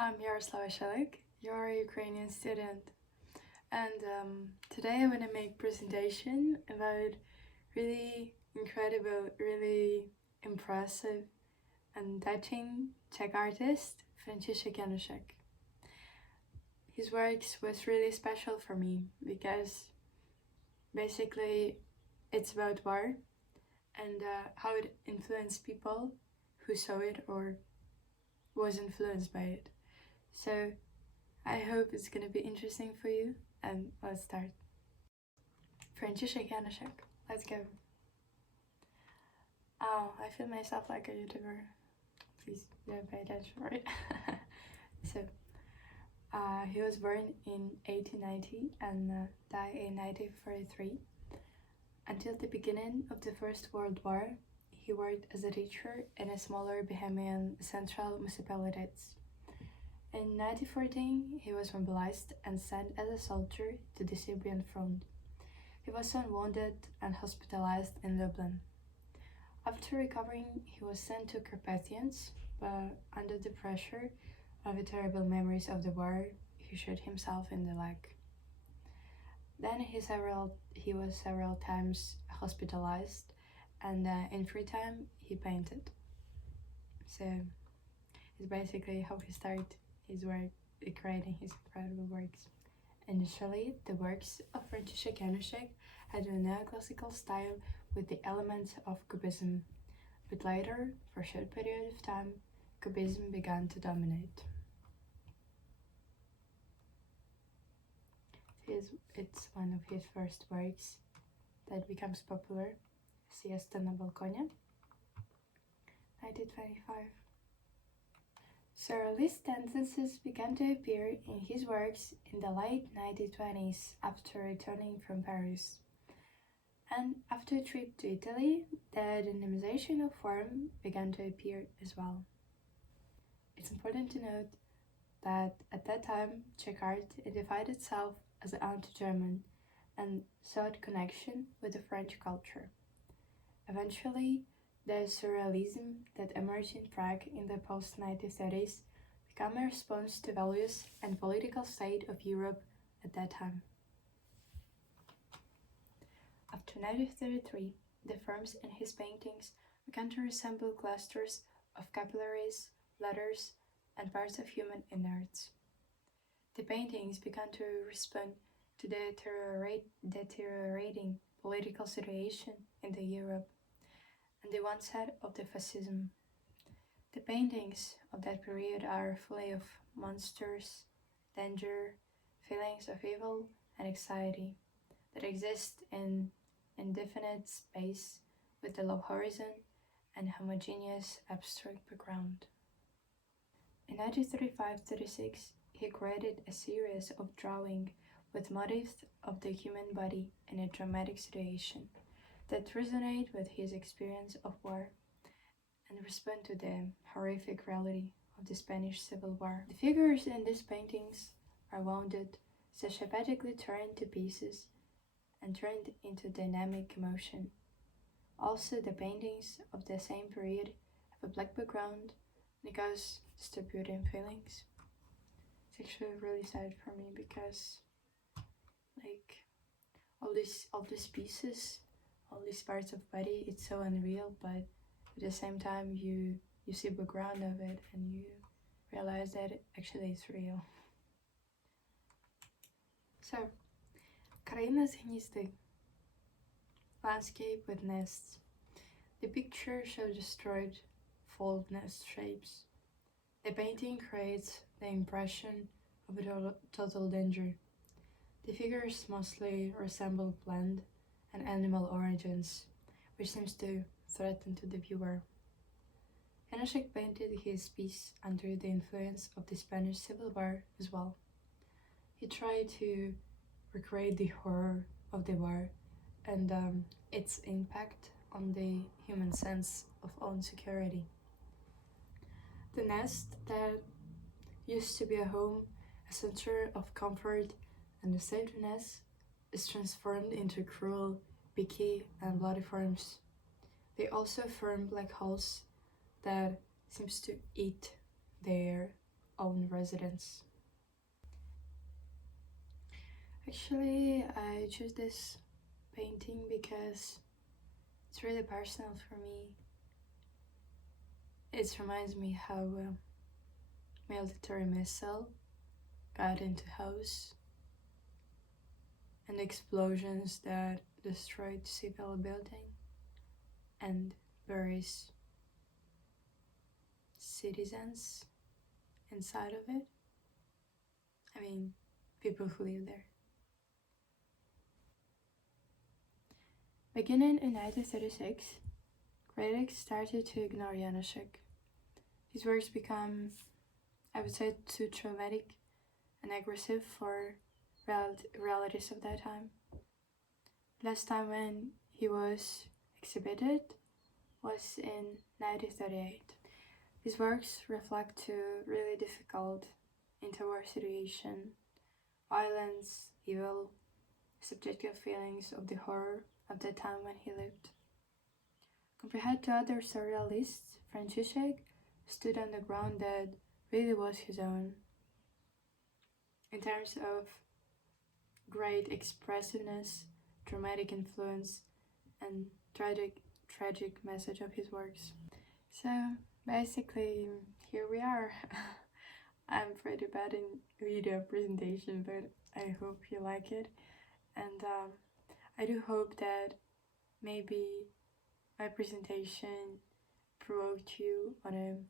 I'm Yaroslava Shelik, you're a Ukrainian student, and today I'm gonna make presentation about really incredible, really impressive and touching Czech artist František Janoušek. His works was really special for me because basically it's about war and how it influenced people who saw it or was influenced by it. So I hope it's gonna be interesting for you, and let's start. Franciszek Januszek, let's go. Oh, I feel myself like a YouTuber. Please don't pay attention, right? So, he was born in 1890 and died in 1943. Until the beginning of the First World War, he worked as a teacher in a smaller Bohemian central municipalities. In 1914, he was mobilized and sent as a soldier to the Serbian front. He was soon wounded and hospitalized in Lublin. After recovering, he was sent to Carpathians, but under the pressure of the terrible memories of the war, he shot himself in the leg. Then he was several times hospitalized, and in free time he painted. So it's basically how he started his work, creating his incredible works. Initially, the works of František Janoušek had a neoclassical style with the elements of Cubism, but later, for a short period of time, Cubism began to dominate. It's one of his first works that becomes popular, Siesta na balkonie, 1925. Surrealist tendencies began to appear in his works in the late 1920s after returning from Paris. And after a trip to Italy, the dynamization of form began to appear as well. It's important to note that at that time, Czech art identified itself as anti-German and sought connection with the French culture. Eventually, the surrealism that emerged in Prague in the post-1930s became a response to values and political state of Europe at that time. After 1933, the forms in his paintings began to resemble clusters of capillaries, letters, and parts of human innards. The paintings began to respond to the deteriorating political situation in the Europe and the onset of the fascism. The paintings of that period are full of monsters, danger, feelings of evil and anxiety that exist in indefinite space with a low horizon and homogeneous abstract background. In 1935-36, he created a series of drawings with motifs of the human body in a dramatic situation that resonate with his experience of war and respond to the horrific reality of the Spanish Civil War. The figures in these paintings are wounded, systematically torn to pieces, and turned into dynamic emotion. Also, the paintings of the same period have a black background because disturbing feelings. It's actually really sad for me because all these pieces, all these parts of body, it's so unreal, but at the same time you see the background of it and you realize that actually it's real. So, Krajina z hnízdy, landscape with nests. The picture shows destroyed, fold nest shapes. The painting creates the impression of a total danger. The figures mostly resemble plant and animal origins, which seems to threaten to the viewer. Januszek painted his piece under the influence of the Spanish Civil War as well. He tried to recreate the horror of the war and its impact on the human sense of own security. The nest that used to be a home, a center of comfort and safeness, is transformed into cruel, picky, and bloody forms. They also form black holes that seems to eat the air own residence. Actually, I choose this painting because it's really personal for me. It reminds me how a military missile got into house and explosions that destroyed civil building and various citizens inside of it. I mean, people who live there. Beginning in 1936, critics started to ignore Janoušek. His works become, I would say, too traumatic and aggressive for realities of that time. Last time when he was exhibited was in 1938. His works reflect a really difficult interwar situation, violence, evil, subjective feelings of the horror of the time when he lived. Compared to other surrealists, František stood on the ground that really was his own. In terms of great expressiveness, dramatic influence, and tragic message of his works. So basically, here we are. I'm pretty bad in video presentation, but I hope you like it. And I do hope that maybe my presentation provoked you on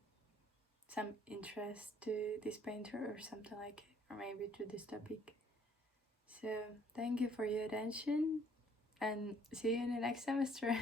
some interest to this painter or something like it, or maybe to this topic. So thank you for your attention and see you in the next semester.